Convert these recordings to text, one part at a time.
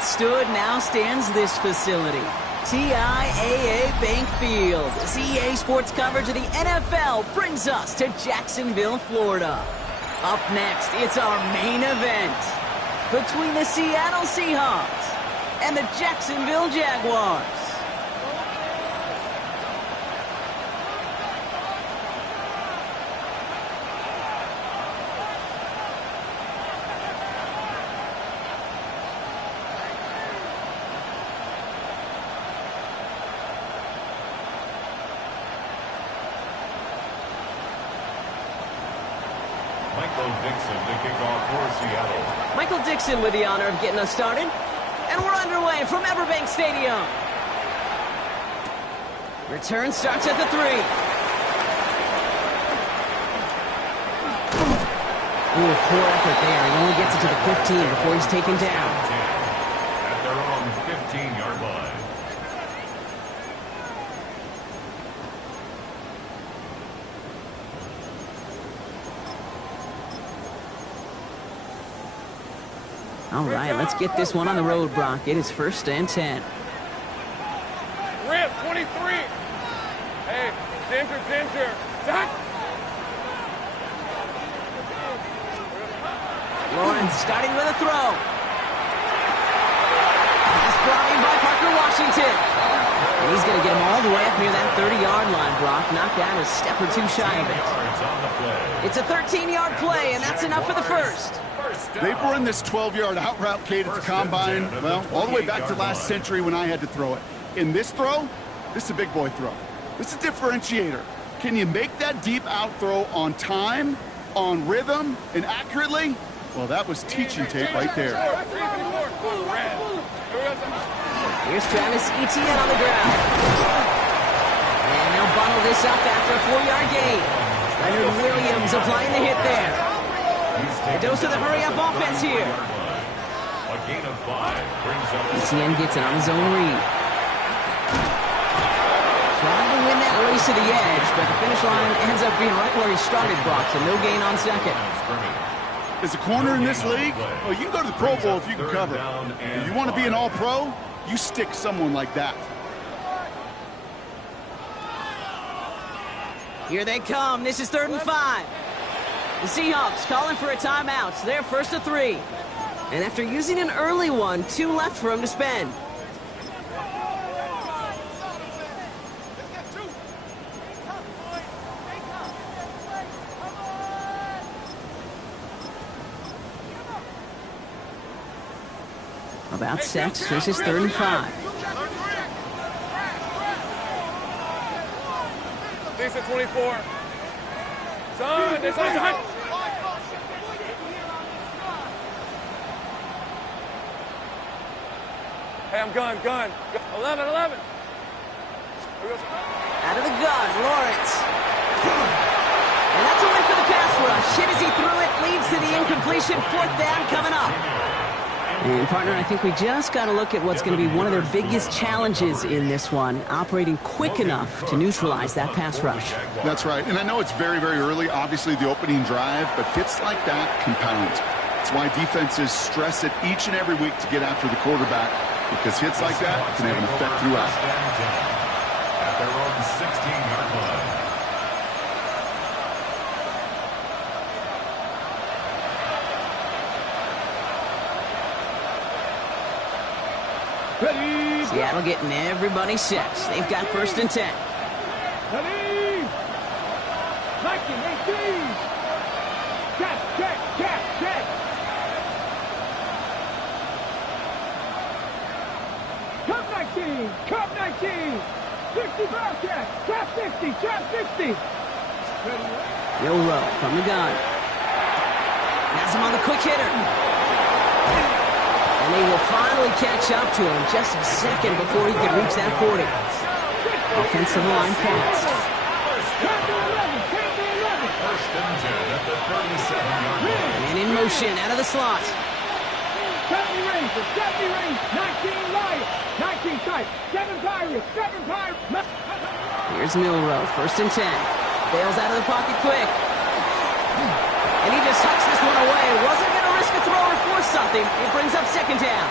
once stood, now stands this facility. TIAA Bank Field. CEA Sports coverage of the NFL brings us to Jacksonville, Florida. Up next, it's our main event between the Seattle Seahawks and the Jacksonville Jaguars. Michael Dixon with the honor of getting us started. And we're underway from Everbank Stadium. Return starts at the 3. Ooh, poor effort there. He only gets it to the 15 before he's taken down. At their own 15-yard line. All right, let's get this one on the road, Brock. It is 1st and 10. Rip, 23. Hey, Ginger. Zach. Lawrence starting with a throw. Pass brought in by Parker Washington. And he's going to get him all the way up near that 30-yard line, Brock. Knocked down a step or two shy of it. It's a 13-yard play, and that's enough for the first. They've run this 12-yard out route, Kate, at the combine, well, all the way back to last century when I had to throw it. In this throw, this is a big boy throw. This is a differentiator. Can you make that deep out throw on time, on rhythm, and accurately? Well, that was teaching tape right there. Here's Travis Etienne on the ground. And they'll bundle this up after a 4-yard gain. Leonard Williams applying the hit there. A dose of the hurry-up offense here. A gain of 5 brings up Etienne gets it on his own read. Trying to win that race to the edge, but the finish line ends up being right where he started, Brock, so no gain on second. As a corner in this league, well, you can go to the Pro Bowl if you can cover. If you want to be an all-pro, you stick someone like that. Here they come. This is 3rd and 5. The Seahawks calling for a timeout. So they're 1st and 3. And after using an early one, 2 left for him to spend. About set. This is 3rd and 5. Decent 24. Son, this is hot. Hey, I'm gun. 11. Out of the gun, Lawrence. And that's a win for the pass rush. Hit as he threw it, leads to the incompletion. 4th down coming up. And, partner, I think we just got to look at what's going to be one of their biggest challenges in this one, operating quick enough to neutralize that pass rush. That's right. And I know it's very, very early, obviously, the opening drive, but hits like that compound. That's why defenses stress it each and every week to get after the quarterback, because hits like that can have an effect throughout. At their own 16-yard line. Seattle getting everybody set. They've got 1st and 10. Ready? 1918. Check. Cup 19. 65 check. Cap 60. 60. Will Rowe from the gun. Has him on the quick hitter. And he will finally catch up to him just a second before he can reach that 40. Offensive line fast. First and 10 at the 37-yard line. And in motion out of the slot. 70 range. 19 Lions. 19 tight. 7 Pirates. Here's Milroe, 1st and 10. Bails out of the pocket quick. And he just hucks this one away. Wasn't going to risk a throw or force something. It brings up 2nd down.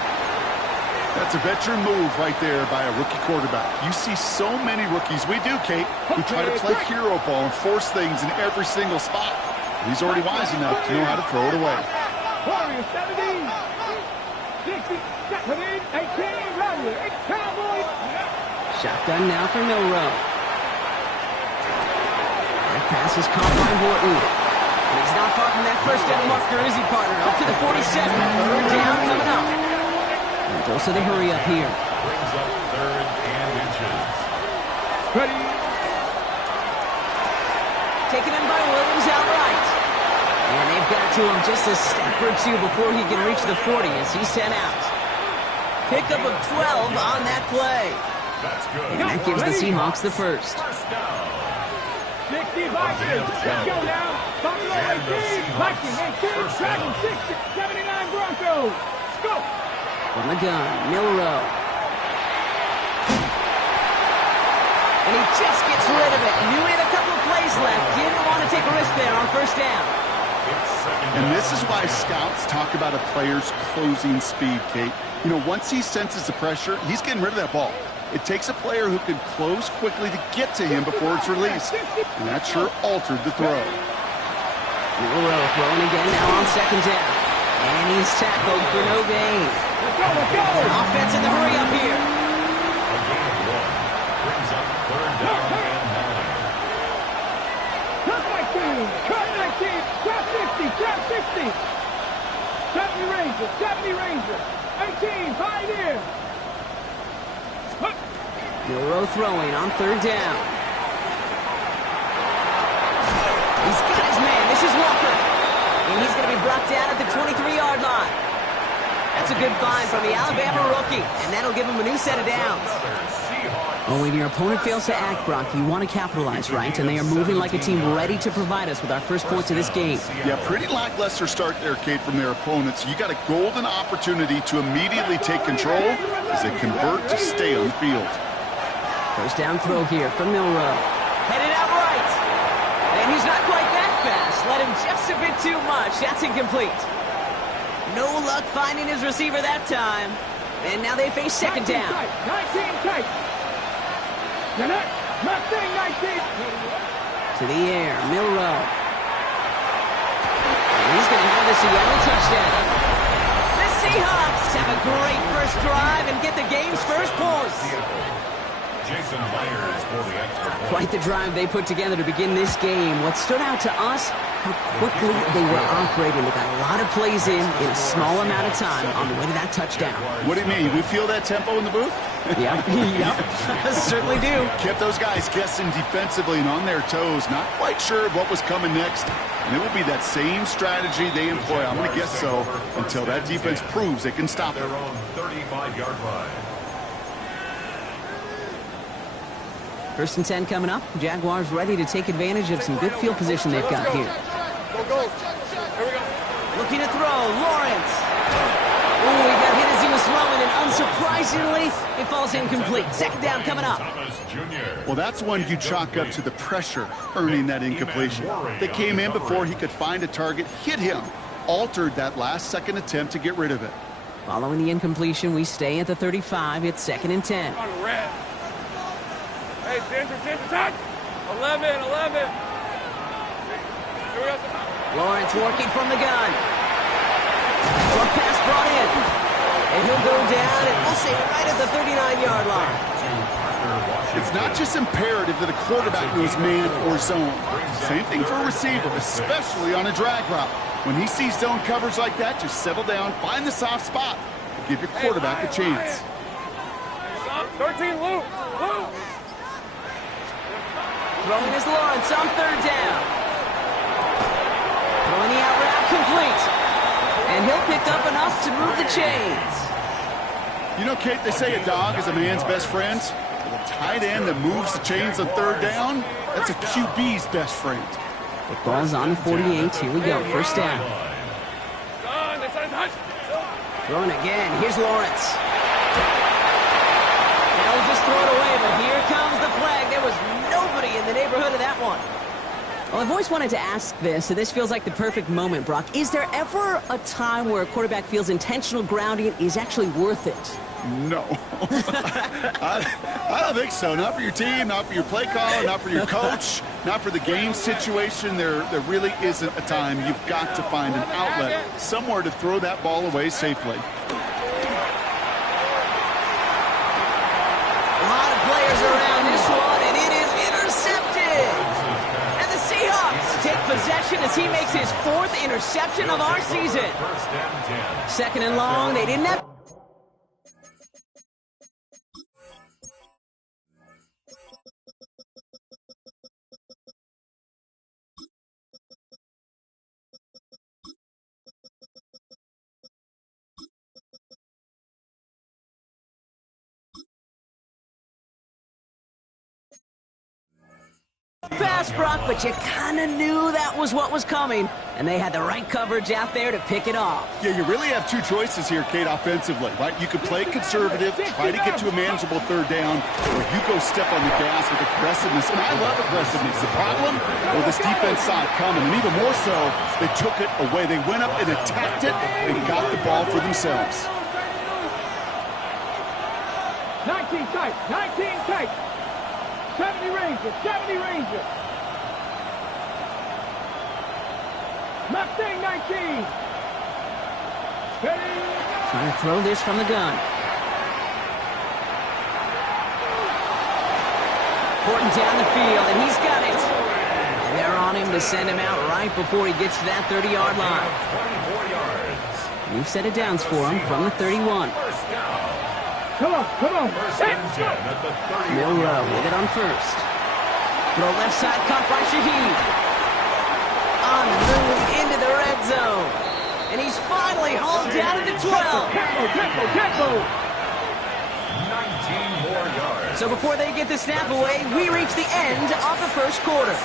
That's a veteran move right there by a rookie quarterback. You see so many rookies, we do, Kate, who try to play hero ball and force things in every single spot. He's already wise enough to know how to throw it away. 17, 16, 17, 18, Rattler, Cowboys. Shotgun now for Milrow. That pass is caught by Horton. And he's not far from that first down marker, is he, partner? Up to the 47. Third down coming up. And goes to the hurry up here. Brings up 3rd and inches. Ready. Taken in by Williams outright. And they've got to him just a step or two before he can reach the 40 as he's sent out. Pickup of 12 on that play. That's good. And that gives the Seahawks the first. First down. 60 Vikings. Let's go now. Buffalo 18. Vikings 18. Dragon 60. 79 Broncos. Let's go. From the gun, Milrow. And he just gets rid of it. Knew he had a couple of plays left. Didn't want to take a risk there on first down. And this is why scouts talk about a player's closing speed, Kate. You know, once he senses the pressure, he's getting rid of that ball. It takes a player who can close quickly to get to him before it's released. And that sure altered the throw. Milrow throwing again now on second down. And he's tackled for no gain. Let's go. Offense in the hurry up here. A gain of 1. Brings up 3rd down and 9. Cut 19. Cut 19. Trap 60. Trap 60. 70 Rangers. 70 Rangers. 18. Pioneer. Milrow throwing on third down. He's got his man. This is Walker. And he's going to be brought down at the 23-yard line. That's a good find from the Alabama rookie. And that'll give him a new set of downs. Oh, when your opponent fails to act, Brock, you want to capitalize, right? And they are moving like a team ready to provide us with our first points of this game. Yeah, pretty lackluster start there, Kate, from their opponents. You got a golden opportunity to immediately take control as they convert to stay on the field. First down throw here from Milrow. Headed out right. And he's not quite that fast. Let him just a bit too much. That's incomplete. No luck finding his receiver that time. And now they face second down. 19 tight. You're not saying 19. To the air, Milrow. And he's going to have the Seattle touchdown. The Seahawks have a great first drive and get the game's first points. Jason Myers for the extra point. Quite the drive they put together to begin this game. What stood out to us, how quickly they were operating. They got a lot of plays in a small amount of time on the way to that touchdown. What do you mean? We feel that tempo in the booth? Yep, certainly do. Kept those guys guessing defensively and on their toes, not quite sure of what was coming next. And it will be that same strategy they employ, I'm going to guess so, until that defense proves they can stop it. Their own 35-yard line. First and 10 coming up. Jaguars ready to take advantage of some good field position they've got here. Go. Here we go. Looking to throw, Lawrence. Ooh, he got hit as he was throwing, and unsurprisingly, it falls incomplete. Second down coming up. Thomas Jr. Well, that's one you chalk up to the pressure earning that incompletion. They came in before he could find a target, hit him, altered that last-second attempt to get rid of it. Following the incompletion, we stay at the 35. It's second and 10. On red. Hey, Ginger, touch. 11. Here we go. Lawrence working from the gun. Short pass brought in. And he'll go down, and we'll say right at the 39-yard line. It's not just imperative that a quarterback knows man or zone. Same thing for a receiver, especially on a drag route. When he sees zone coverage like that, just settle down, find the soft spot, and give your quarterback a chance. 13, Luke. Throwing is Lawrence on third down. Throwing the out route complete. And he'll pick up enough to move the chains. You know, Kate, they say a dog is a man's best friend. The tight end that moves the chains on third down, that's a QB's best friend. The ball's on the 48. Here we go. First down. Throwing again. Here's Lawrence. They'll just throw it away, but here comes the flag. There was nobody in the neighborhood of that one. Well, I've always wanted to ask this, and this feels like the perfect moment, Brock. Is there ever a time where a quarterback feels intentional grounding is actually worth it? No. I don't think so. Not for your team, not for your play caller, not for your coach, not for the game situation. There really isn't a time. You've got to find an outlet, somewhere to throw that ball away safely. A lot of players around this one, and it is intercepted. And the Seahawks take possession as he makes his 4th interception of our season. 2nd and long, they didn't have... pass, Brock, but you kind of knew that was what was coming, and they had the right coverage out there to pick it off. Yeah, you really have 2 choices here, Kate, offensively, right? You could play conservative, try to get to a manageable 3rd down, or you go step on the gas with aggressiveness, and I love aggressiveness. The problem, well, this defense saw it coming, and even more so, they took it away. They went up and attacked it and got the ball for themselves. 19 tight, 19 tight. 70 Rangers, 70 Rangers. Mustang 19. Ready. Trying to throw this from the gun. Horton down the field, and he's got it. And they're on him to send him out right before he gets to that 30-yard line. New set of downs for him from the 31. Come on, come on. Milrow with it on 1st. Throw left side, caught by Shaheed. On the move into the red zone. And he's finally hauled down at the 12. Tempo. 19 more yards. So before they get the snap away, we reach the end of the 1st quarter.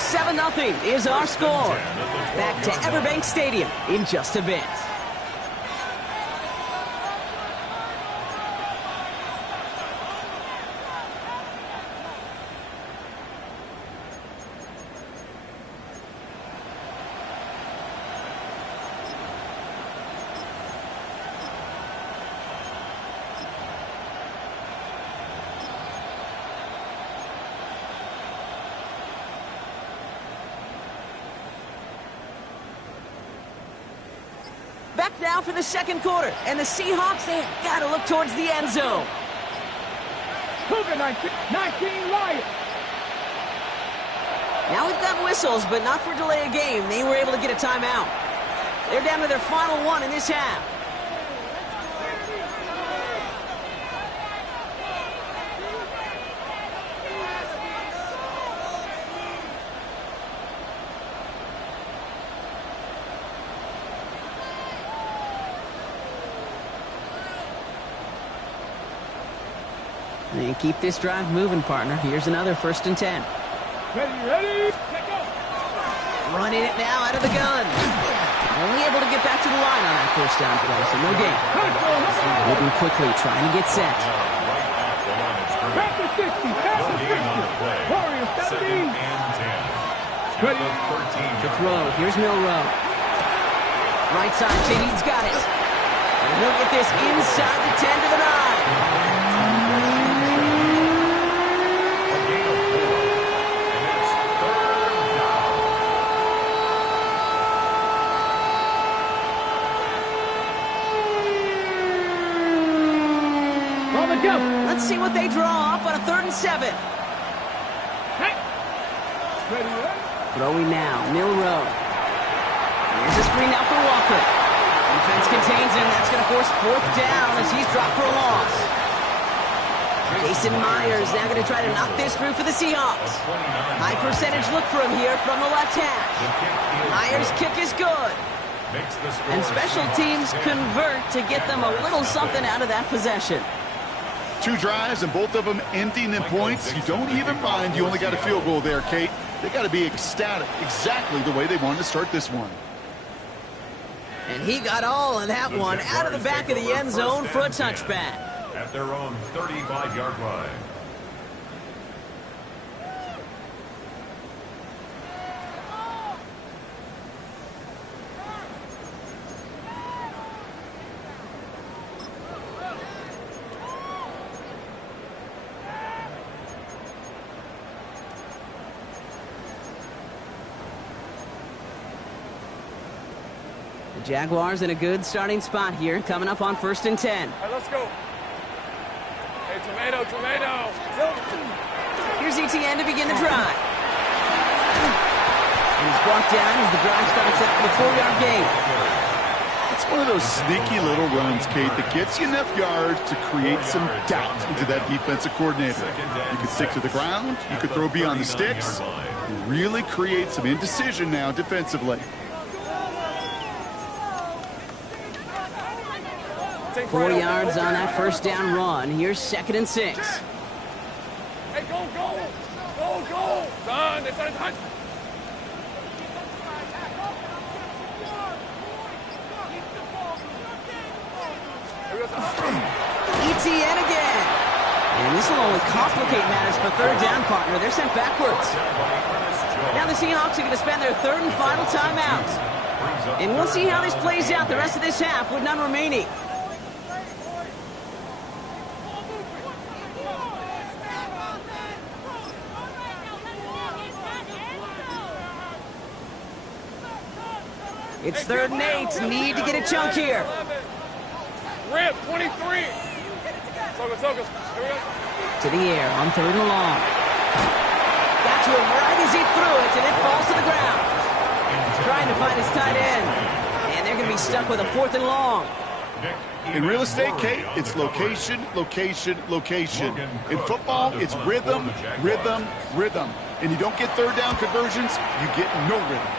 7-0 is our score. Back to Everbank Stadium in just a bit. Back now for the 2nd quarter, and the Seahawks, they've got to look towards the end zone. Cougar 19 Lions. Now we've got whistles, but not for delay of game. They were able to get a timeout. They're down to their final one in this half. And keep this drive moving, partner. Here's another 1st and 10. Ready, let go. Running it now out of the gun. Only able to get back to the line on that 1st down play, so no gain. Moving quickly, trying to get set. Pass the 60, pass the 60. Warriors 17. Ready. To throw, here's Milrow. Right side, Shaheed's got it. And he'll get this inside the 10 to the 9. Let's see what they draw up on a 3rd and 7. Hey. Ready. Throwing now, Milrow. Here's a screen now for Walker. Defense contains him. That's going to force 4th down as he's dropped for a loss. Jason Myers now going to try to knock this through for the Seahawks. High percentage look for him here from the left hash. Myers' kick is good. And special teams convert to get them a little something out of that possession. 2 drives and both of them ending in points. You don't even mind you only got a field goal there, Kate. They got to be ecstatic, exactly the way they wanted to start this one. And he got all of that one out of the back of the end zone for a touchback. At their own 35-yard line. The Jaguars in a good starting spot here, coming up on 1st and 10. All right, let's go. Hey, tomato. Here's ETN to begin the drive. And he's brought down as the drive starts out with a 4-yard gain. It's one of those sneaky little runs, Kate, that gets you enough yards to create some doubt into that defensive coordinator. You could stick to the ground, you could throw beyond the sticks, and really create some indecision now defensively. 4 yards on that first down run. Here's 2nd and 6. Hey, go! Done. It's done. ETN again. And this will only complicate matters for 3rd down, partner. They're sent backwards. Now the Seahawks are going to spend their 3rd and final timeout. And we'll see how this plays out the rest of this half with none remaining. It's 3rd and 8. Need to get a chunk here. Rip, 23. Focus. Here we go. To the air on 3rd and long. Got to him right as he threw it, and it falls to the ground. Trying to find his tight end. And they're going to be stuck with a 4th and long. In real estate, Kate, it's location. In football, it's rhythm. And you don't get 3rd down conversions, you get no rhythm.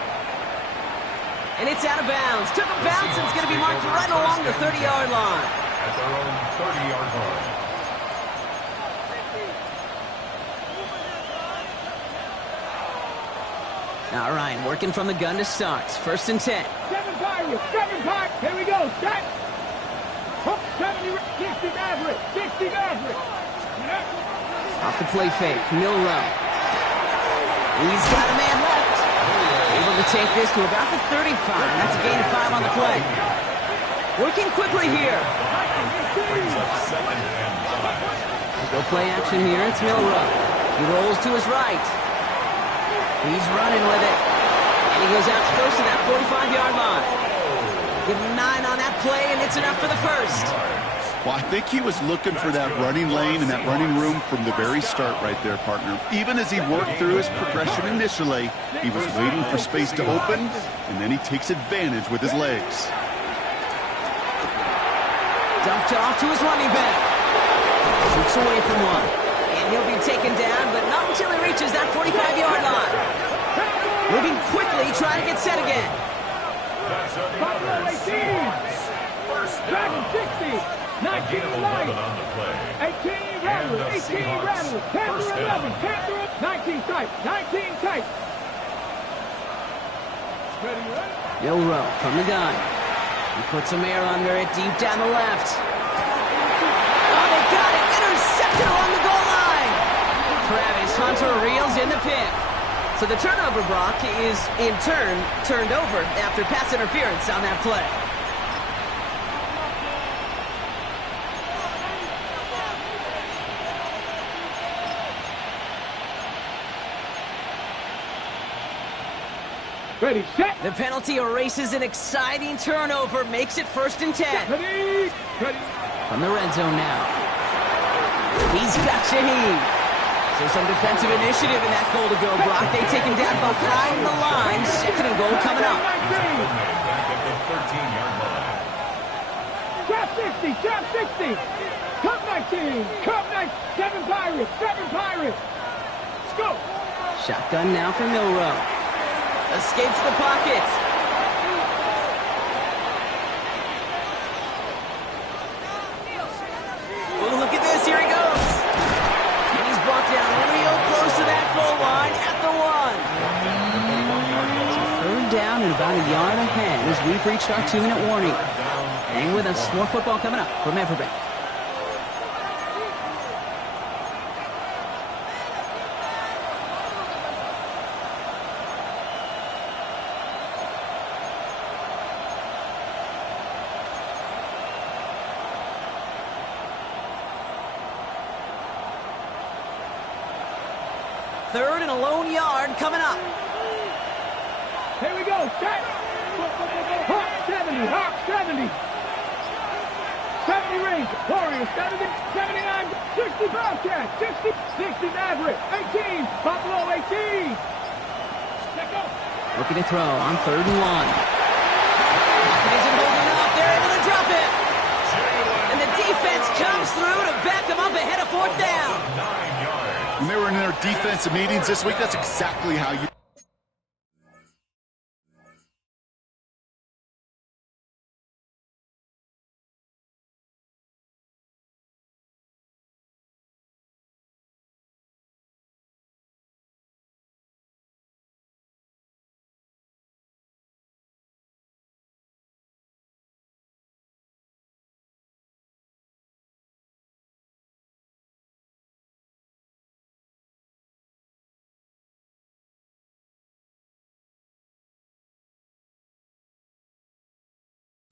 And it's out of bounds. Took a bounce, and it's going to be marked right along the 30-yard line. At their own 30-yard line. All right, working from the gun to start. 1st and 10. 7 Pirates. Here we go. Set. Hook 70, 60 Maverick. Off the play fake, Milrow. He's got a man left. Able to take this to about the 35. That's a gain of 5 on the play. Working quickly here. Go play action here. It's Milrow. He rolls to his right. He's running with it. And he goes out close to that 45-yard line. Give him 9 on that play, and it's enough for the 1st. Well, I think he was looking for that running lane and that running room from the very start right there, partner. Even as he worked through his progression initially, he was waiting for space to open, and then he takes advantage with his legs. Dumped off to his running back. Shoots away from one. And he'll be taken down, but not until he reaches that 45-yard line. Moving quickly, trying to get set again. Buffalo 18. Dragon 60. 19 light. 18 rattle. 10 through 11. 10 through 19 tight. 19 tight. Milrow from the gun. He puts some air under it deep down the left. Oh, they got it. Intercepted along the goal line. Travis Hunter reels in the pick. So the turnover, Brock, is in turn turned over after pass interference on that play. Ready, set. The penalty erases an exciting turnover, makes it 1st and 10. Ready. From the red zone now. He's got Shaheed. So some defensive initiative in that goal to go, Brock. They take him down behind the line. 2nd and goal coming up. Back at the 13-yard line. Trap 60. Cup 19. Cup 9. 7 Pirates. Let's go. Shotgun now for Milrow. Escapes the pocket. Oh, look at this. Here he goes. And he's brought down real close to that goal line at the 1. So 3rd down and about a yard ahead as we've reached our 2-minute warning. Hang with us. More football coming up from Everbank. Third and a lone yard coming up. Here we go. Set. Hawk 7. 70, Hawks 70. 70 Rangers, Warriors 70, 79, 60 Bobcats, 60, 60 Mavericks, 18, Buffalo 18. Looking to throw on 3rd and 1. Pocket isn't holding up. They're able to drop it. And the defense comes through to back them up ahead of 4th down. When they were in their defensive meetings this week, that's exactly how you...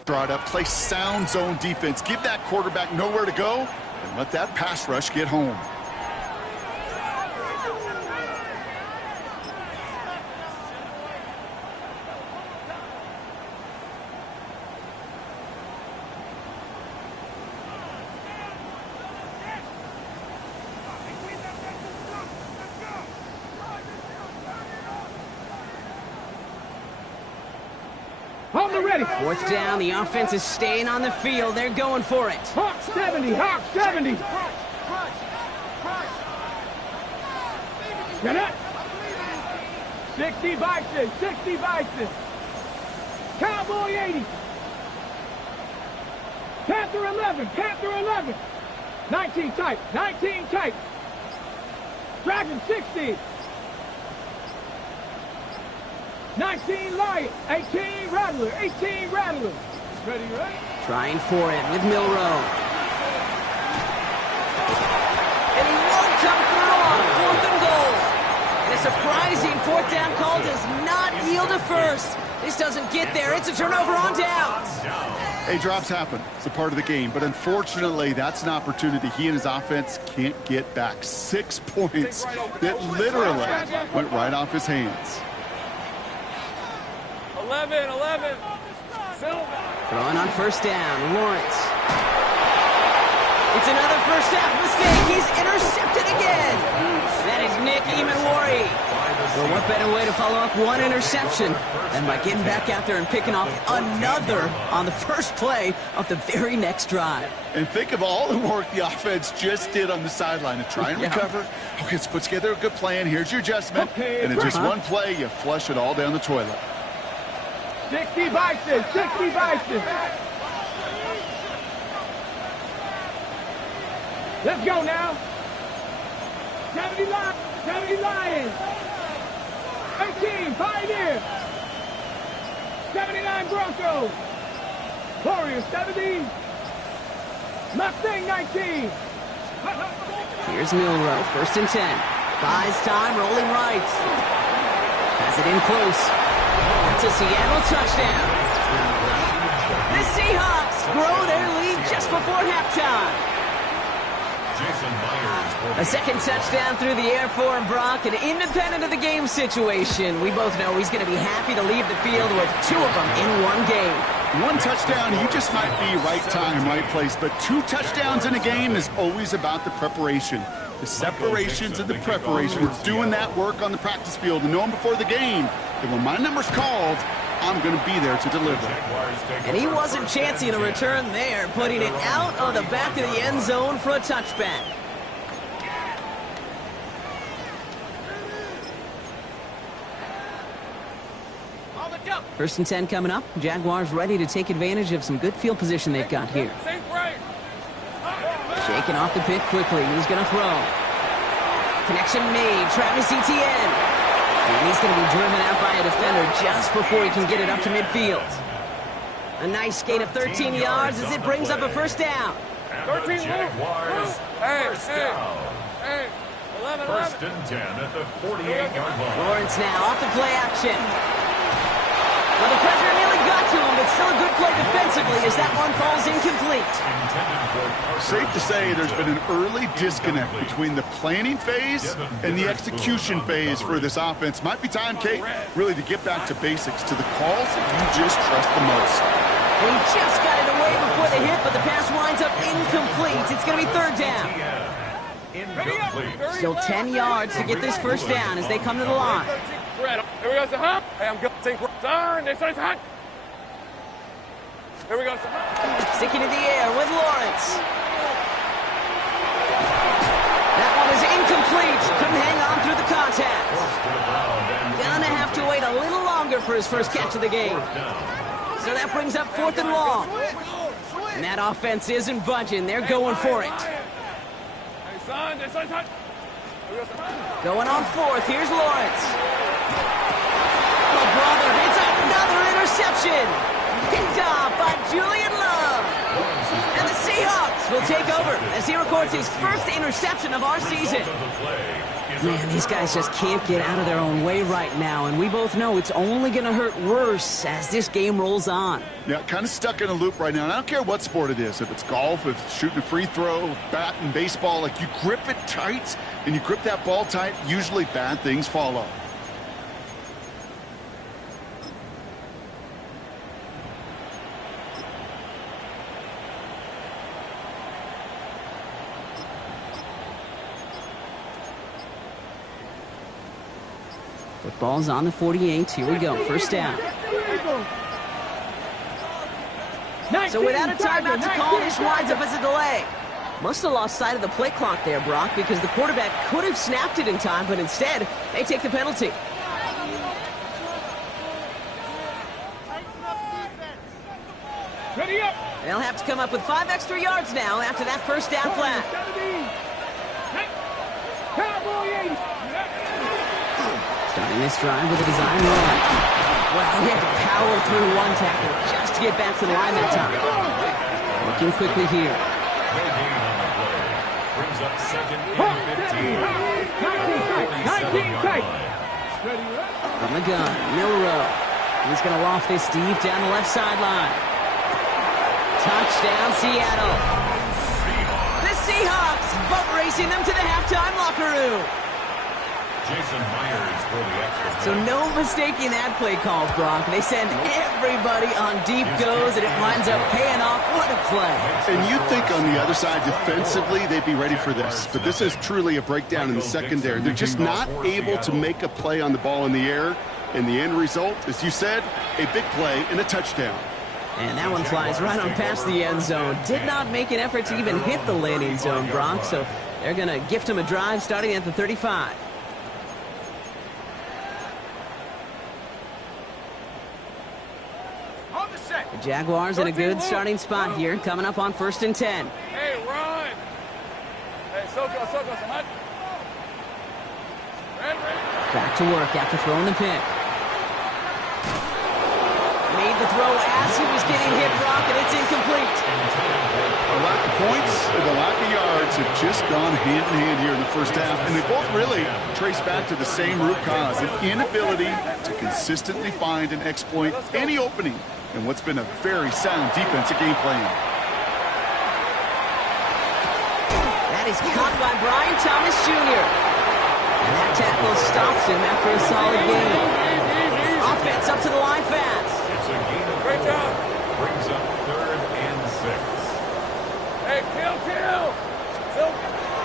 Brought up, play sound zone defense. Give that quarterback nowhere to go and let that pass rush get home. Hold it ready. 4th down, the offense is staying on the field. They're going for it. Hawks 70, Hawks 70. Get it. 60 Bison, 60 Bison. Cowboy 80. Panther 11, Panther 11. 19 tight, 19 tight. Dragon 60. 19 Lion, 18 Rattler, 18 Rattler. Ready, ready? Trying for it with Milrow. And he won't come through on 4th and goal. And a surprising 4th down call does not yield a first. This doesn't get there. It's a turnover on downs. Hey, drops happen. It's a part of the game. But unfortunately, that's an opportunity he and his offense can't get back. 6 points that literally went right off his hands. 11. Throwing on 1st down, Lawrence. It's another first half mistake. He's intercepted again. That is Nick Emanwari. Well, what better way to follow up one interception than by getting back out there and picking off another on the first play of the very next drive. And think of all the work the offense just did on the sideline to try and recover. Okay, let's put together a good plan. Here's your adjustment. And in just one play, you flush it all down the toilet. 60 Bison, 60 Bison. Let's go now. 70 Lions. 18 Pioneer. 79 Broncos. Warriors 70. Mustang 19. Here's Milrow, 1st and 10. Buys time, rolling right. Has it in close. It's a Seattle touchdown. The Seahawks grow their lead just before halftime. A second touchdown through the air for Brock, and independent of the game situation, we both know he's going to be happy to leave the field with 2 of them in one game. 1 touchdown, you just might be right time, right place, but 2 touchdowns in a game is always about the preparation. The separations and the preparation. It's doing that work on the practice field and knowing before the game that when my number's called, I'm going to be there to deliver. And he wasn't chancing a return there, putting it out of the back of the end zone for a touchback. First and 10 coming up. Jaguars ready to take advantage of some good field position they've got here. Shaking off the pick quickly. He's going to throw. Connection made. Travis Etienne. And he's going to be driven out by a defender just before he can get it up to midfield. A nice gain of 13 yards as it brings up a first down. 13 Jaguars. First down. 11. First and 10 at the 48-yard line. Lawrence now off the play action. Well, the pressure nearly got to him, but still a good play defensively as that one falls incomplete. Safe to say there's been an early disconnect between the planning phase and the execution phase for this offense. Might be time, Kate, really to get back to basics, to the calls that you just trust the most. And he just got it away before the hit, but the pass winds up incomplete. It's going to be third down. Incomplete. Still 10 yards to get this first down as they come to the line. Here we go, Saham. Hey, I'm good. Turn. They started Saham. Here we go, Saham. Sticking in the air with Lawrence. That one is incomplete. Couldn't hang on through the contact. Gonna have to wait a little longer for his first catch of the game. So that brings up 4th and long. And that offense isn't budging. They're going for it. Going on 4th. Here's Lawrence. Oh, brother, it's another interception. Picked off by Julian Love. And the Seahawks will take over as he records his first interception of our season. Man, these guys just can't get out of their own way right now, and we both know it's only going to hurt worse as this game rolls on. Yeah, kind of stuck in a loop right now, and I don't care what sport it is. If it's golf, if it's shooting a free throw, bat and baseball, like you grip it tight and you grip that ball tight, usually bad things follow. The ball's on the 48. Here we go. First down. So without a timeout to call, this winds up as a delay. Must have lost sight of the play clock there, Brock, because the quarterback could have snapped it in time, but instead, they take the penalty. Ready up. They'll have to come up with 5 extra yards now after that first down flat. Cowboy 80. Starting this drive with a design run. Well, he had to power through one tackle just to get back to the line that time. Looking quickly here. No gain on the play. Brings up 2nd and 15. 19 tight. From the gun, Milrow. He's going to loft this deep down the left sideline. Touchdown, Seattle. The Seahawks boat racing them to the halftime locker room. Jason Myers for the extra. So no mistaking that play call, Brock. They send everybody on deep goes, and it winds up paying off. What a play. And you'd think on the other side, defensively, they'd be ready for this. But this is truly a breakdown in the secondary. They're just not able to make a play on the ball in the air. And the end result, as you said, a big play and a touchdown. And that one flies right on past the end zone. Did not make an effort to even hit the landing zone, Brock. So they're going to gift him a drive starting at the 35. The Jaguars in a good starting spot here, coming up on 1st and 10. Hey, run. Hey, Soko, Samad. Back to work after throwing the pick. Made the throw as he was getting hit, Brock, and it's incomplete. The lack of points and the lack of yards have just gone hand in hand here in the first half, and they both really trace back to the same root cause, an inability to consistently find and exploit any opening in what's been a very sound defensive game plan. That is caught by Brian Thomas Jr. And that tackle stops him after a solid game. Offense up to the line fast. It's a gain of 4. Brings up 3rd and 6. Hey, kill.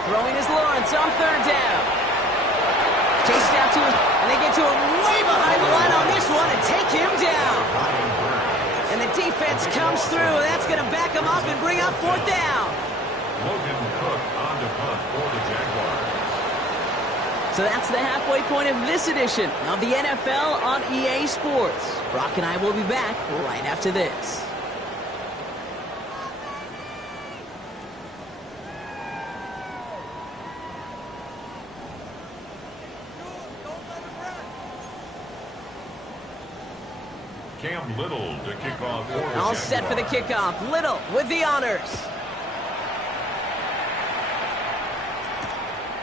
Throwing is Lawrence on 3rd down. Chased out to him, and they get to him way behind the line on this one and take him down. And the defense comes through. That's going to back him up and bring up 4th down. Logan Cook on the punt for the Jaguars. So that's the halfway point of this edition of the NFL on EA Sports. Brock and I will be back right after this. Cam Little to kick off for the All set for the kickoff. Little with the honors.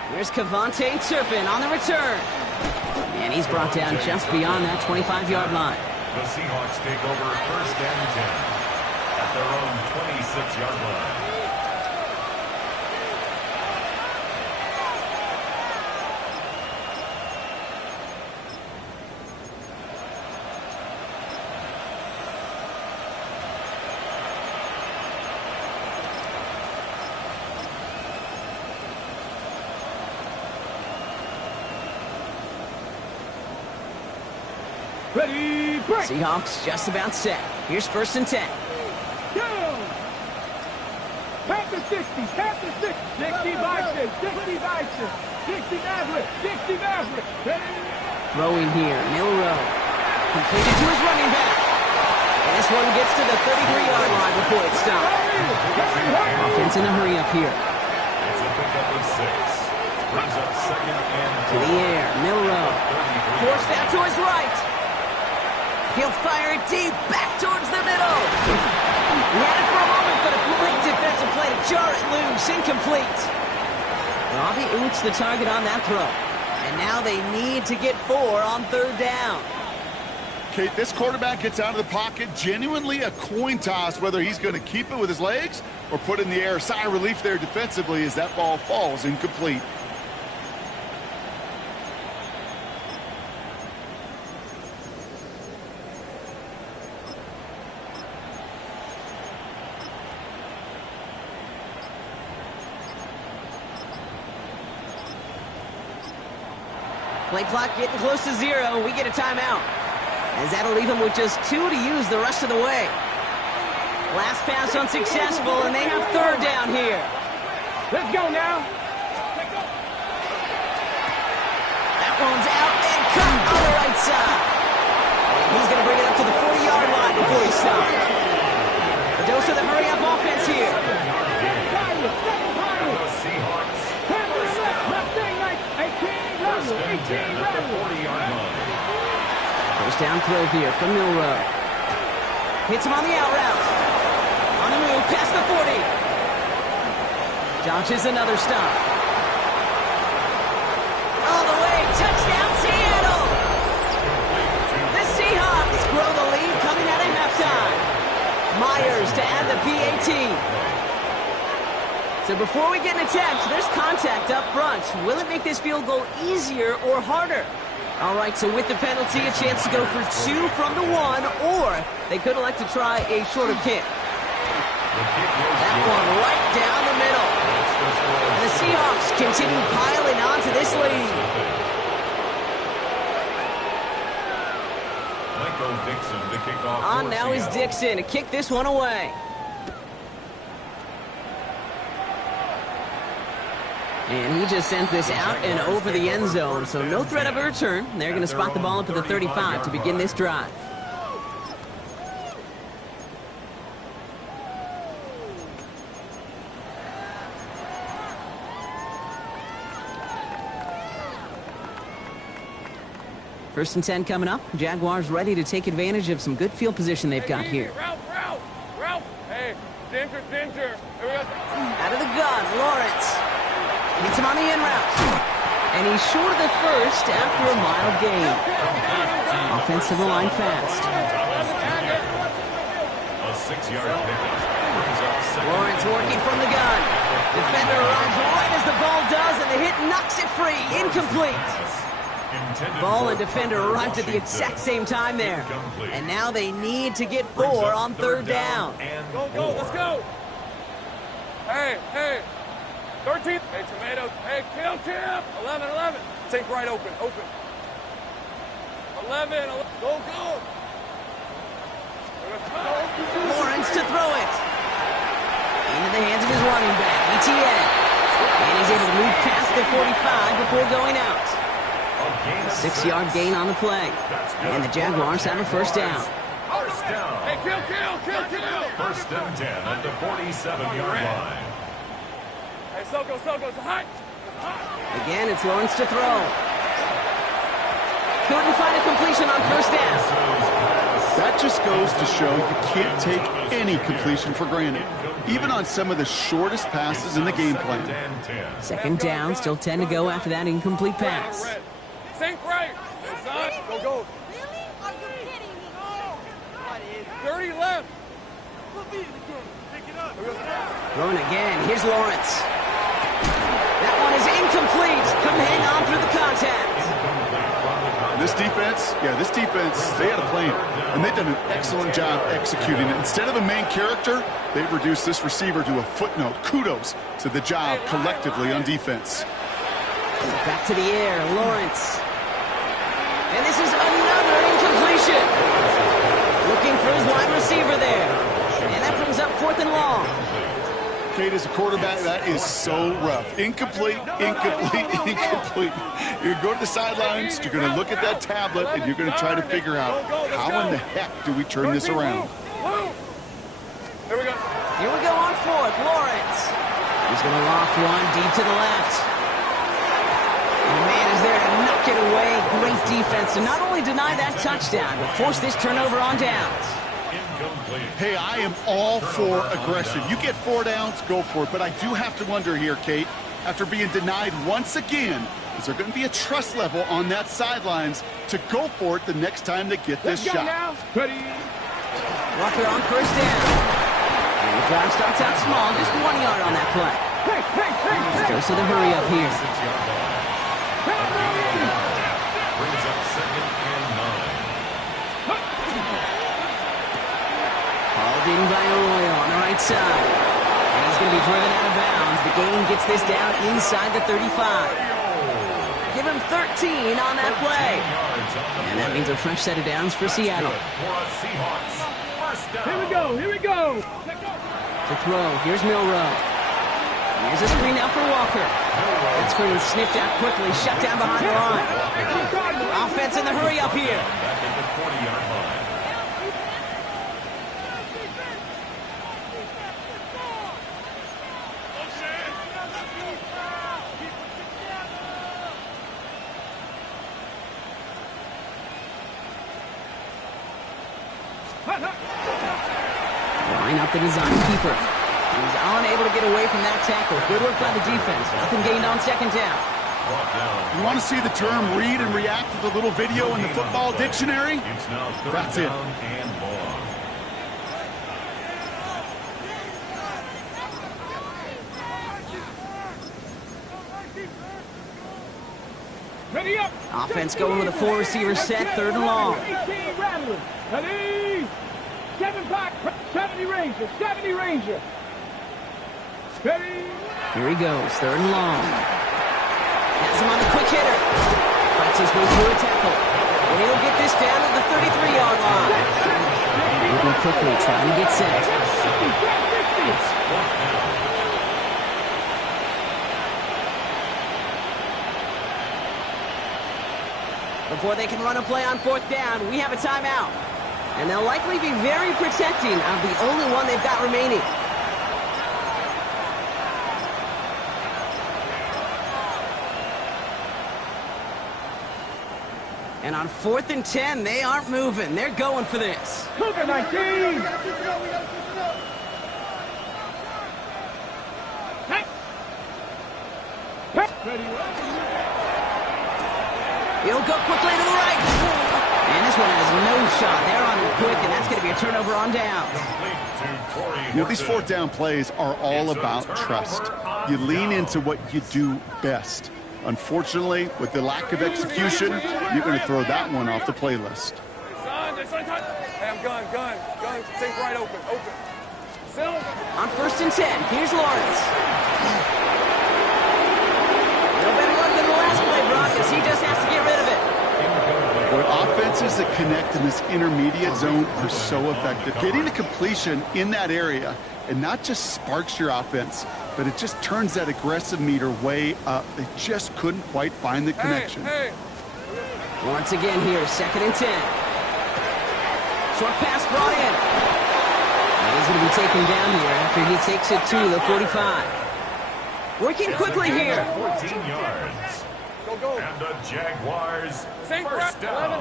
Here's Kavontae Turpin on the return. And he's brought down just beyond that 25-yard line. The Seahawks take over 1st and 10 at their own 26-yard line. Ready, break. Seahawks just about set. Here's 1st and 10. Go. Past the 60, past the 60. 60 Bison, 60 Bison. 60 Maverick, 60 Maverick. Ready. Throwing here, Milrow. Completed to his running back. And this one gets to the 33-yard line before it stops. Offense in a hurry up here. It's a pickup of 6. Brings up 2nd and To the air, Milrow. Forced out to his right. He'll fire it deep, back towards the middle. He had it for a moment, but a great defensive play to jar it loose. Incomplete. Robbie Oots the target on that throw. And now they need to get 4 on 3rd down. Kate, this quarterback gets out of the pocket, genuinely a coin toss whether he's going to keep it with his legs or put it in the air. Sigh of relief there defensively as that ball falls incomplete. Play clock getting close to 0. We get a timeout. As that'll leave him with just 2 to use the rest of the way. Last pass unsuccessful, and they have 3rd down here. Let's go now. That one's out and cut on the right side. And he's going to bring it up to the 40-yard line before he stops. A dose of the hurry-up offense here. First down throw here from Milrow. Hits him on the out route. On the move, past the 40. Dodges another stop. All the way, touchdown Seattle! The Seahawks grow the lead coming out of halftime. Myers to add the PAT. So before we get an attempt, there's contact up front. Will it make this field goal easier or harder? All right, so with the penalty, a chance to go for 2 from the 1, or they could elect to try a shorter kick. That one right down the middle. And the Seahawks continue piling on to this lead. Michael Dixon to kick off. On now is Dixon to kick this one away. And he just sends this out and over the end zone, so no threat of a return. They're going to spot the ball up at the 35 to begin this drive. First and 10 coming up. Jaguars ready to take advantage of some good field position they've got here. Ralph. Hey, Ginger. Out of the gun, Lawrence. Gets him on the in route. And he's short of the first after a mild gain. Offensive line fast. A 6-yard pickup. Lawrence working from the gun. Defender arrives right as the ball does, and the hit knocks it free. Incomplete. Ball and defender arrived at the exact same time there. And now they need to get 4 on 3rd down. Go, let's go. Hey. 13th. Hey, tomatoes. Hey, kill Chip. 11. Take right open. 11. Go. Lawrence to throw it. Into the hands of his running back, ETN. And he's able to move past the 45 before going out. A 6-yard gain on the play. And the Jaguars have a 1st down. Hey, kill. 1st and 10 at the 47-yard line. Hey, Soko, it's hot. Again, it's Lawrence to throw. Couldn't find a completion on 1st down. That just goes to show you can't take any completion for granted, even on some of the shortest passes in the game plan. 2nd down, still 10 to go after that incomplete pass. Sink right. Go. Really? Are you kidding me? No. 30 left. Throwing again. Here's Lawrence. That one is incomplete. Couldn't hang on through the contact. This defense, they had a plan, and they've done an excellent job executing it. Instead of a main character, they've reduced this receiver to a footnote. Kudos to the job collectively on defense. Back to the air, Lawrence. And this is another incompletion. Looking for his wide receiver there. And that brings up 4th and long. Kate, as a quarterback, that is so rough. Incomplete, incomplete, incomplete. You're going to go to the sidelines, you're going to look at that tablet, and you're going to try to figure out how in the heck do we turn this around. Here we go. Here we go on 4th. Lawrence. He's going to loft one deep to the left. And the man is there to knock it away. Great defense to not only deny that touchdown, but force this turnover on downs. Hey, I am all for aggression. You get 4 downs, go for it. But I do have to wonder here, Kate, after being denied once again, is there going to be a trust level on that sidelines to go for it the next time they get this shot? Now. Ready. Walker on 1st down. And the drive starts out small, just 1 yard on that play. Hey. Goes to the hurry up here. Brings up 2nd and 9. Hauled in by Arroyo on the right side. And he's going to be driven out of bounds. The gain gets this down inside the 35. Give him 13 on that play. And that means a fresh set of downs for Seattle. Here we go. To throw, here's Milrow. Here's a screen out for Walker. That screen sniffed out quickly, shut down behind the line. Offense in the hurry up here. Back at the 40-yard line. Line up the design keeper. He's unable to get away from that tackle. Good work by the defense. Nothing gained on 2nd down. You want to see the term read and react with a little video in the football dictionary? That's it. Ready up. Offense going with a 4-receiver set, 3rd and long. 18 Rattlers. Ready. 7 back. 70 Ranger. 70 Ranger. Ready. Here he goes, 3rd and long. Has him on the quick hitter. Fights his way through a tackle. And he'll get this down at the 33-yard line. Moving quickly, trying to get set. Before they can run a play on 4th down, we have a timeout. And they'll likely be very protecting of the only one they've got remaining. And on 4th and 10, they aren't moving. They're going for this. Cougar 19. Ready. He'll go quickly to the right. And this one has no shot. They're on it quick, and that's going to be a turnover on downs. You know, these 4th down plays are all about trust. You lean into what you do best. Unfortunately, with the lack of execution, you're going to throw that one off the playlist. Hey, I'm gun. Think right open. On 1st and 10, here's Lawrence. No better luck than the last play, Brock, as he just has to get rid of it. Boy, offenses that connect in this intermediate zone are so effective. Getting a completion in that area, and not just sparks your offense, but it just turns that aggressive meter way up. They just couldn't quite find the connection. Once again here, 2nd and 10. Short pass brought in. And he's going to be taken down here after he takes it to the 45. Working quickly here. 14 yards. Go. And the Jaguars first down.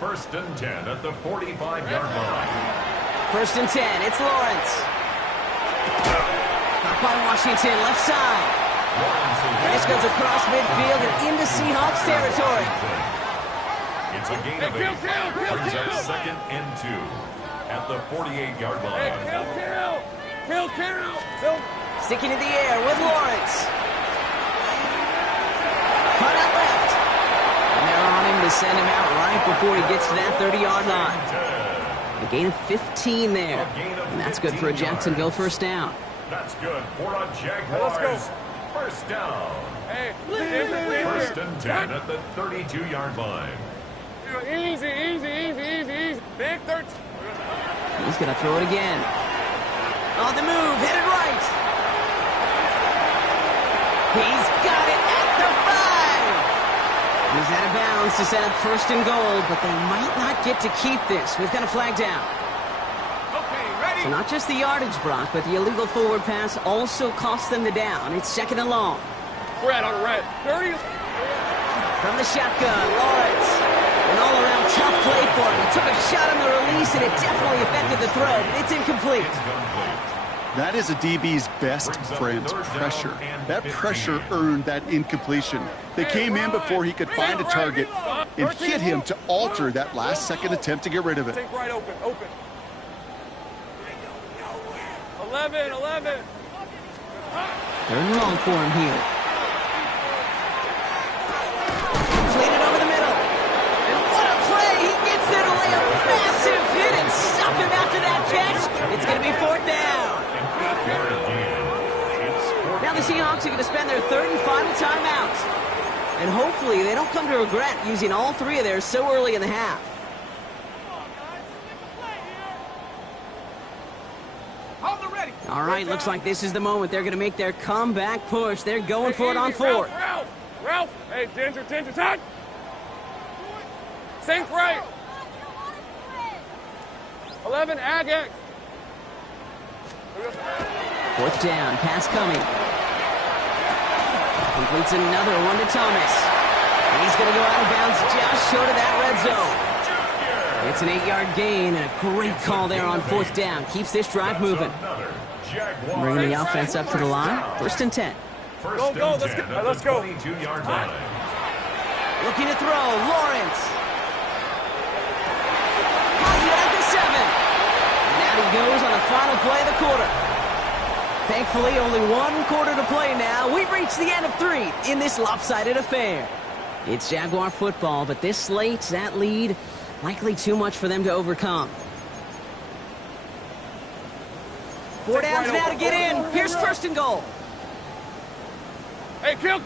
1st and 10 at the 45-yard line. 1st and 10, it's Lawrence. Caught by Washington, left side. And this goes across midfield and into Seahawks territory. It's a gain of 8. Brings up 2nd and 2 at the 48-yard line. Kill. Sticking in the air with Lawrence. Cut out left. And they're on him to send him out right before he gets to that 30-yard line. A gain of 15 there. And that's good for a Jacksonville 1st down. That's good for a Jaguars First down. Hey, First and 10 at the 32-yard line. easy. Big 13. He's going to throw it again. On the move, headed right. He's got it at the 5. He's out of bounds to set up first and goal, but they might not get to keep this. We've got a flag down. Okay, ready? So not just the yardage, Brock, but the illegal forward pass also cost them the down. It's second and long. Red on red. 30. From the shotgun, Lawrence. An all-around tough play for him. He took a shot on the release, and it definitely affected the throw. It's incomplete. That is a DB's best friend, pressure. That pressure earned that incompletion. They came in before he could find a target and hit him to alter that last-second attempt to get rid of it. Take right open. 11. Third and long for him here. Completed over the middle. And what a play! He gets there to lay a massive hit and stop him after that catch. It's going to be fourth down. Now the Seahawks are going to spend their third and final timeout. And hopefully they don't come to regret using all three of theirs so early in the half. All right, looks like this is the moment. They're going to make their comeback push. They're going for it on fourth. Ralph! Hey, Ginger, time! Sink right! 11, Agak. Fourth down, pass coming. Completes another one to Thomas. And he's going to go out of bounds just short of that red zone. It's an 8-yard gain and a great call there on fourth down. Keeps this drive moving. Bringing the offense up to the line. First and 10. Go. Let's go. 22-yard line. Looking to throw. Lawrence. Has it at the 7. And out he goes on the final play of the quarter. Thankfully, only one quarter to play now. We've reached the end of 3 in this lopsided affair. It's Jaguar football, but this slates that lead likely too much for them to overcome. 4 downs now to get in. Here's first and goal. Hey, kill!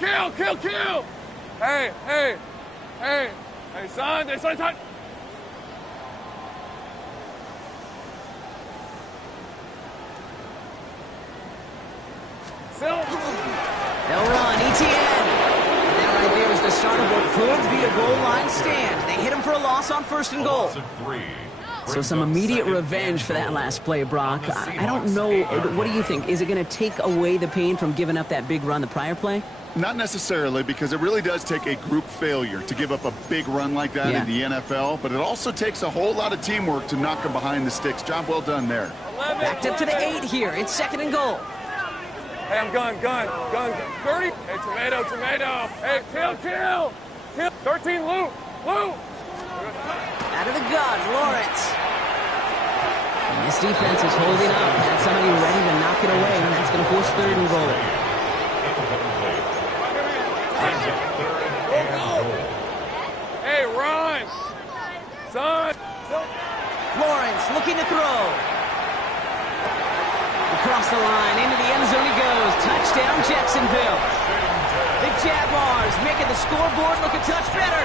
Hey, son. They'll run, ETN. And that right there is the start of what could be a goal line stand. They hit him for a loss on first and goal. So some immediate revenge for that last play, Brock. I don't know. What do you think? Is it going to take away the pain from giving up that big run the prior play? Not necessarily, because it really does take a group failure to give up a big run like that in the NFL, but it also takes a whole lot of teamwork to knock them behind the sticks. Job well done there. Backed up to the 8 here. It's second and goal. Hey, I'm gun. 30. Hey, tomato. Hey, kill. 13, Lou. Out of the gun, Lawrence. And this defense is holding up. Had somebody ready to knock it away, and that's going to force third and goal. Hey, run. Son. Lawrence looking to throw. Across the line, into the end zone he goes. Touchdown, Jacksonville. The Jaguars making the scoreboard look a touch better.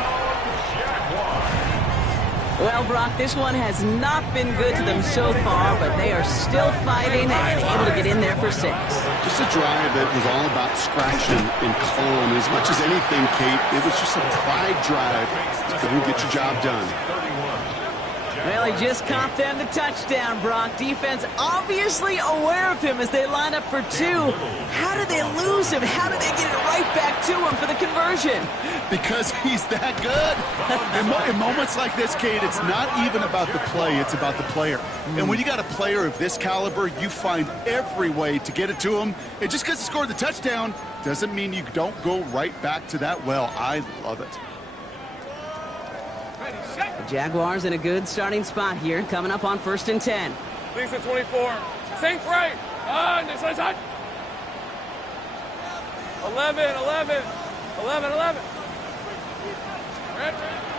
Well, Brock, this one has not been good to them so far, but they are still fighting and able to get in there for 6. Just a drive that was all about scratching and clawing. As much as anything, Kate, it was just a pride drive to go and get your job done. Well, he just caught them the touchdown, Brock. Defense obviously aware of him as they line up for 2. How did they lose him? How did they get it right back to him for the conversion? Because he's that good. In moments like this, Kate, it's not even about the play, it's about the player. And when you got a player of this caliber, you find every way to get it to him. And just because he scored the touchdown doesn't mean you don't go right back to that well. I love it. The Jaguars in a good starting spot here, coming up on first and 10. Leads at 24. Sink right. This is hot. 11.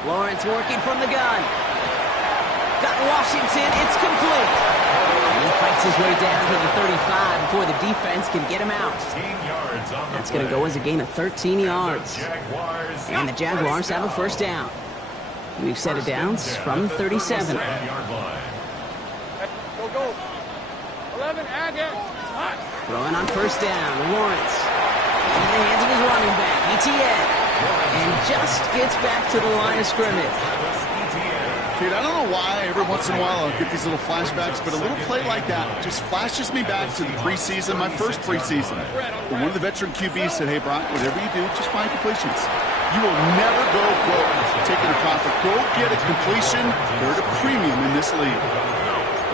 Lawrence working from the gun. Got Washington. It's complete. And he fights his way down to the 35 before the defense can get him out. That's going to go as a gain of 13 yards. And the Jaguars have a first down. We've set it down from the 37. Go. 11, Agate. Throwing on first down, Lawrence. In the hands of his running back, ETN. And just gets back to the line of scrimmage. Kid, I don't know why every once in a while I'll get these little flashbacks, but a little play like that just flashes me back to the preseason, my first preseason. When one of the veteran QBs said, hey, Brock, whatever you do, just find completions. You will never go broke taking a profit. Go get a completion. They're at a premium in this league.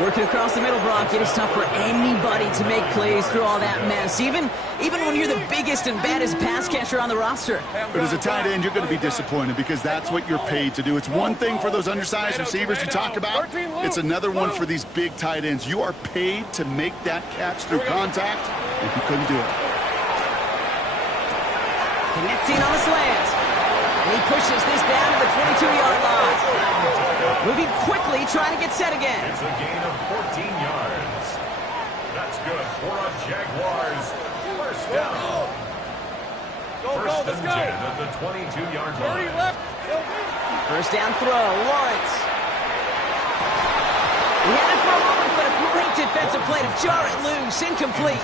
Working across the middle, Brock, it is tough for anybody to make plays through all that mess, even when you're the biggest and baddest pass catcher on the roster. But as a tight end, you're going to be disappointed because that's what you're paid to do. It's one thing for those undersized receivers you talk about. It's another one for these big tight ends. You are paid to make that catch through contact, and you couldn't do it. Connecting on the slant. And he pushes this down to the 22-yard line. Moving quickly, trying to get set again. It's a gain of 14 yards. That's good for a Jaguars first down. First and 10 at the 22-yard line. First down throw, Lawrence. He had it for a moment, but a great defensive play to jar it loose, incomplete.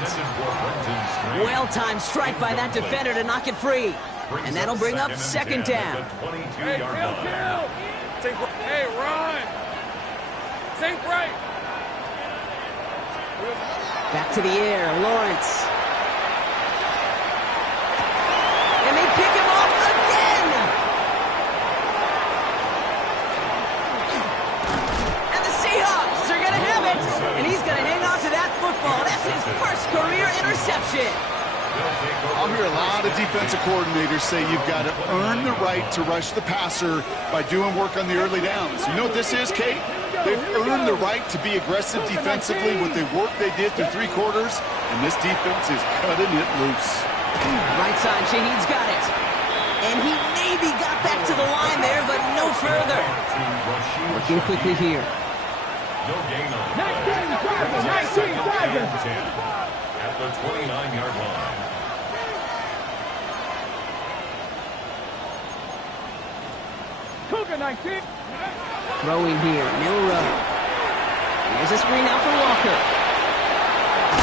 Well-timed strike by that defender to knock it free. And that'll bring up second down. Hey, run. Think right. Back to the air, Lawrence. And they pick him off again. And the Seahawks are going to have it. And he's going to hang on to that football. That's his first career interception. I'll hear a lot of defensive coordinators say you've got to earn the right to rush the passer by doing work on the early downs. You know what this is, Kate? They've earned the right to be aggressive defensively with the work they did through 3 quarters, and this defense is cutting it loose. Right side, Shaheed's got it. And he maybe got back to the line there, but no further. Working quickly here. No gain on 19 driving. At the 29-yard line. Cougar 19. Throwing here, Milrow. Here's a screen out for Walker.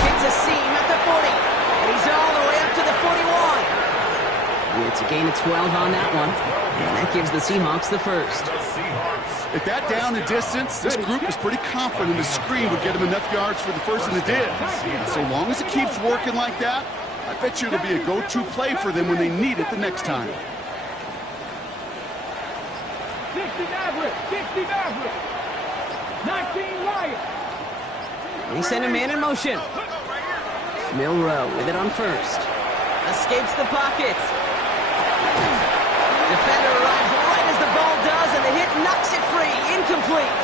Hits a seam at the 40. And he's all the way up to the 41. It's a gain of 12 on that one. And that gives the Seahawks the first. At that down and distance, this group was pretty confident the screen would get them enough yards for the first, and it did. And so long as it keeps working like that, I bet you it'll be a go-to play for them when they need it the next time. 60 Maverick. 19 Wyatt. They send a man in motion. Milrow with it on first. Escapes the pocket. Defender arrives right as the ball does, and the hit knocks it free. Incomplete.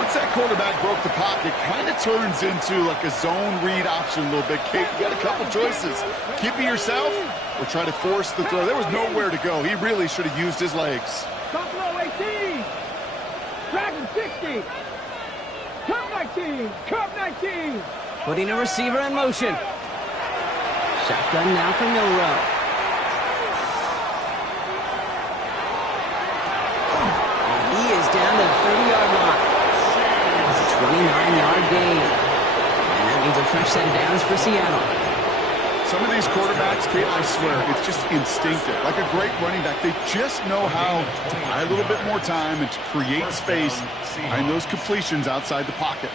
Once that quarterback broke the pocket, kind of turns into like a zone read option a little bit. Kate, you got a couple choices. Keep it yourself or try to force the throw. There was nowhere to go. He really should have used his legs. Top low 18. Dragon 60. Cup 19. Cup 19. Putting a receiver in motion. Shotgun now for Milrow. And he is down to the 30-yard line. It's a 29-yard gain. And that means a fresh set of downs for Seattle. Some of these quarterbacks, Kate, I swear, it's just instinctive. Like a great running back, they just know how to buy a little bit more time and to create space behind those completions outside the pocket.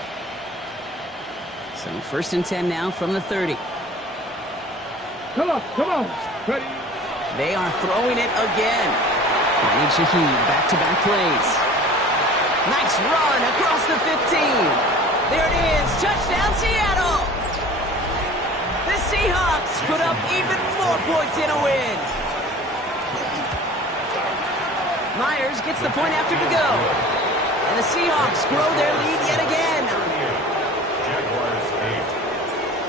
So first and 10 now from the 30. Come on. Ready. They are throwing it again. Finding Shaheed, back-to-back plays. Nice run across the 15. There it is, touchdown Seattle. The Seahawks put up even more points in a win. Myers gets the point after to go. And the Seahawks grow their lead yet again.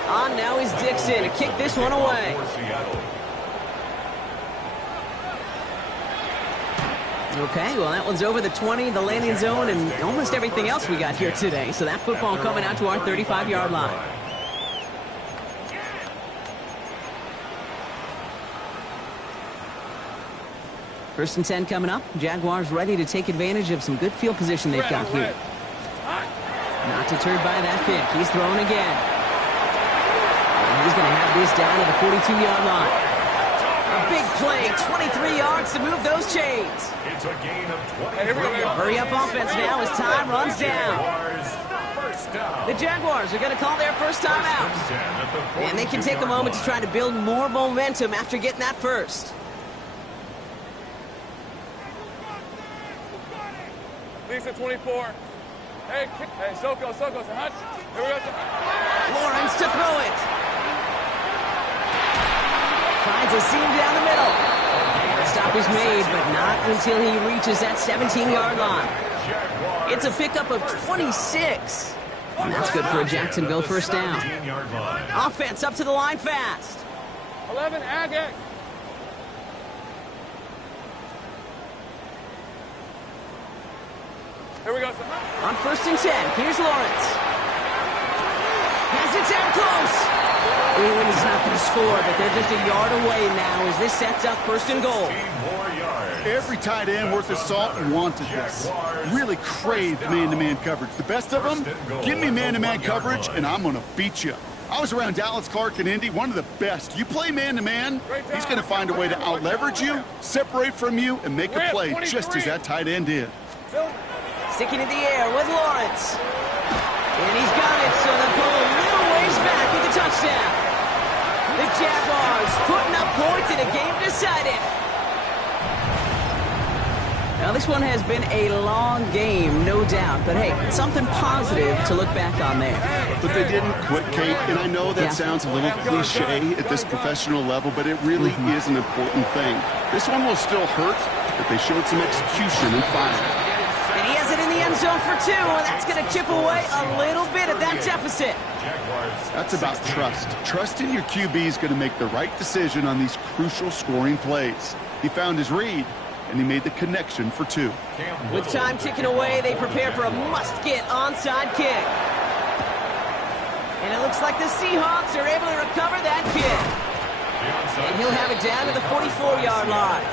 On now is Dixon to kick this one away. Okay, well, that one's over the 20, the landing zone, and almost everything else we got here today. So that football coming out to our 35-yard line. First and 10 coming up. Jaguars ready to take advantage of some good field position they've got here. Not deterred by that pick. He's throwing again. And he's going to have this down to the 42-yard line. A big play, 23 yards to move those chains. It's a gain of 23 yards. Hurry up offense now as time runs down. The Jaguars are going to call their first time out. And they can take a moment to try to build more momentum after getting that first. Lisa 24. Hey, Soko, it's a hutch. Here we go. Lawrence to throw it. Finds a seam down the middle. The stop is made, but not until he reaches that 17-yard line. It's a pickup of 26. And that's good for a Jacksonville first down. Offense up to the line fast. 11, Agate. Here we go. On first and 10, here's Lawrence. Has it down close. Ooh, and he's not going to score, but they're just a yard away now as this sets up first and goal. Every tight end worth his salt wanted this. Really craved man-to-man coverage. The best of them, give me man-to-man coverage, and I'm going to beat you. I was around Dallas Clark and Indy, one of the best. You play man-to-man, he's going to find a way to out-leverage you, separate from you, and make a play just as that tight end did. Sticking in the air with Lawrence. And he's got it, so they'll pull a little ways back with the touchdown. The Jaguars putting up points in a game decided. Now, this one has been a long game, no doubt. But, hey, something positive to look back on there. But they didn't quit, Kate, and I know that sounds a little cliche at this professional level, but it really is an important thing. This one will still hurt, but they showed some execution and fire. And he has it in the end zone for 2, and that's going to chip away a little bit at that deficit. That's about trust. Trust in your QB is going to make the right decision on these crucial scoring plays. He found his read, and he made the connection for 2. With time ticking away, they prepare for a must-get onside kick. And it looks like the Seahawks are able to recover that kick. And he'll have it down to the 44-yard line.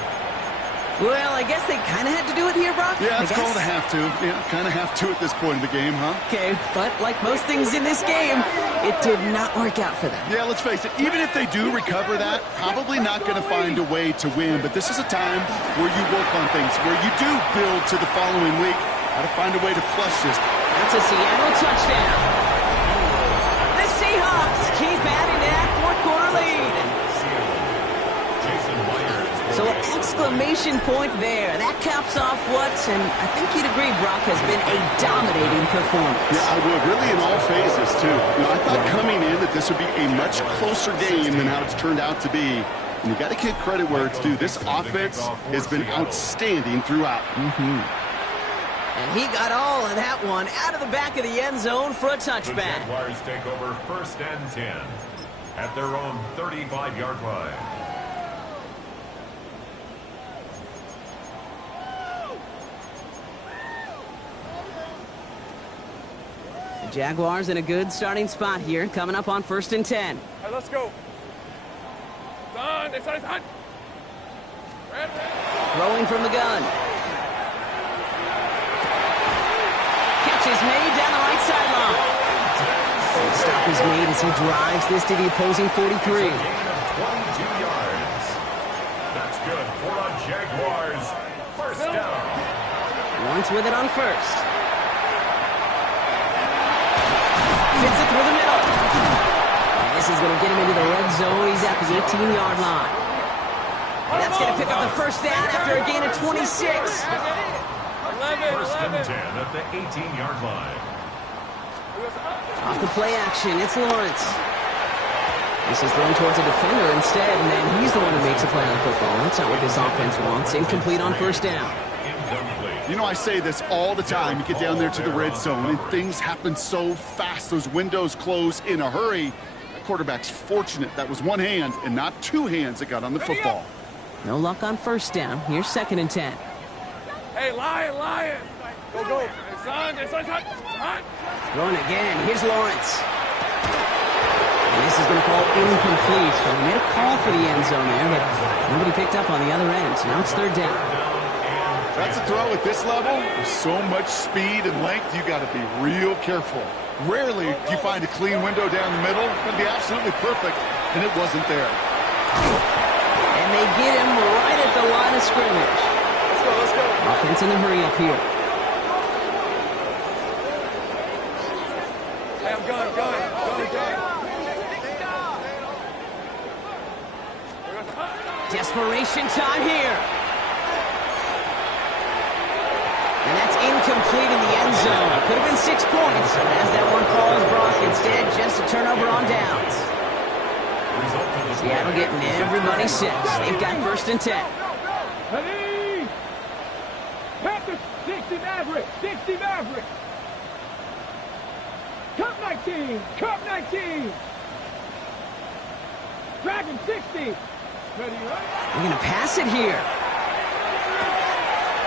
Well, I guess they kind of had to do it here, Brock. Yeah, it's called a have to. Yeah, kind of have to at this point in the game, huh? Okay, but like most things in this game, it did not work out for them. Yeah, let's face it, even if they do recover that, probably not going to find a way to win. But this is a time where you work on things, where you do build to the following week, how to find a way to flush this. That's a Seattle touchdown. The Seahawks keep adding that fourth-quarter lead. So an exclamation point there. That caps off what, and I think you'd agree, Brock, has been a dominating performance. Yeah, I would. Really in all phases, too. You know, I thought coming in that this would be a much closer game than how it's turned out to be. And you got to give credit where it's due. This offense has been outstanding throughout. And he got all of that one out of the back of the end zone for a touchback. The Jaguars take over first and 10 at their own 35-yard line. Jaguars in a good starting spot here, coming up on first and 10. All right, let's go. It's on. Throwing from the gun. Catch is made down the right sideline. The stop is made as he drives this to the opposing 43. It's a gain of 22 yards. That's good for a Jaguars first down. Lawrence with it on first. Fits it through the middle. And this is going to get him into the red zone. He's at the 18-yard line. And that's going to pick up the first down after a gain of 26. First and 10 at the 18-yard line. Off the play action, it's Lawrence. This is thrown towards a defender instead, and then he's the one who makes a play on football. That's not what this offense wants. Incomplete on first down. You know, I say this all the time. You get down there to the red zone, and things happen so fast. Those windows close in a hurry. That quarterback's fortunate. That was one hand and not two hands that got on the football. No luck on first down. Here's second and 10. Hey, Lion. Go. Son. Throwing again. Here's Lawrence. And this is going to fall incomplete. So they made a call for the end zone there, but nobody picked up on the other end. So now it's third down. That's a throw at this level. With so much speed and length, you got to be real careful. Rarely do you find a clean window down the middle. That'd be absolutely perfect, and it wasn't there. And they get him right at the line of scrimmage. Let's go. Offense in the hurry up here. Hey, I'm going. Desperation time here. And that's incomplete in the end zone. Could have been 6 points, but as that one falls, Brock, instead just a turnover on downs. Seattle getting everybody set. They've got 1st and 10. Ready? Panthers, 60 Maverick. Cup 19. Dragon 60. Ready, right? They're going to pass it here.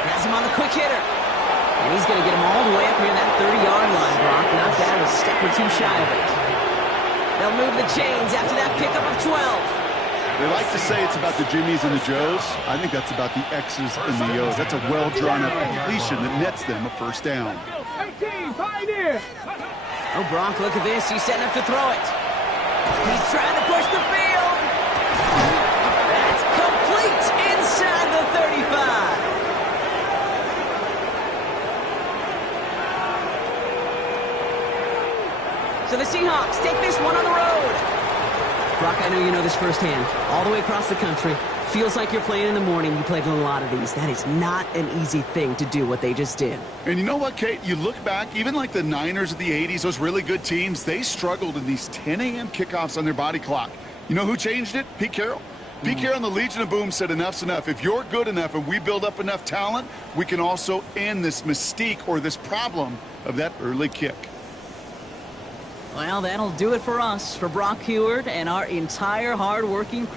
Has him on the quick hitter. And he's going to get him all the way up near that 30-yard line, Brock. Not bad, a step or two shy of it. They'll move the chains after that pickup of 12. They like to say it's about the Jimmies and the Joes. I think that's about the X's and the O's. That's a well-drawn-up completion that nets them a 1st down. 18, Pioneer. Oh, Brock, look at this. He's setting up to throw it. He's trying to push the field. That's complete inside the 35. So the Seahawks take this one on the road. Brock, I know you know this firsthand. All the way across the country. Feels like you're playing in the morning. You played in a lot of these. That is not an easy thing to do, what they just did. And you know what, Kate? You look back, even like the Niners of the 80s, those really good teams, they struggled in these 10 a.m. kickoffs on their body clock. You know who changed it? Pete Carroll. Pete Carroll and the Legion of Boom said enough's enough. If you're good enough and we build up enough talent, we can also end this mystique or this problem of that early kick. Well, that'll do it for us, for Brock Heward and our entire hard-working crew.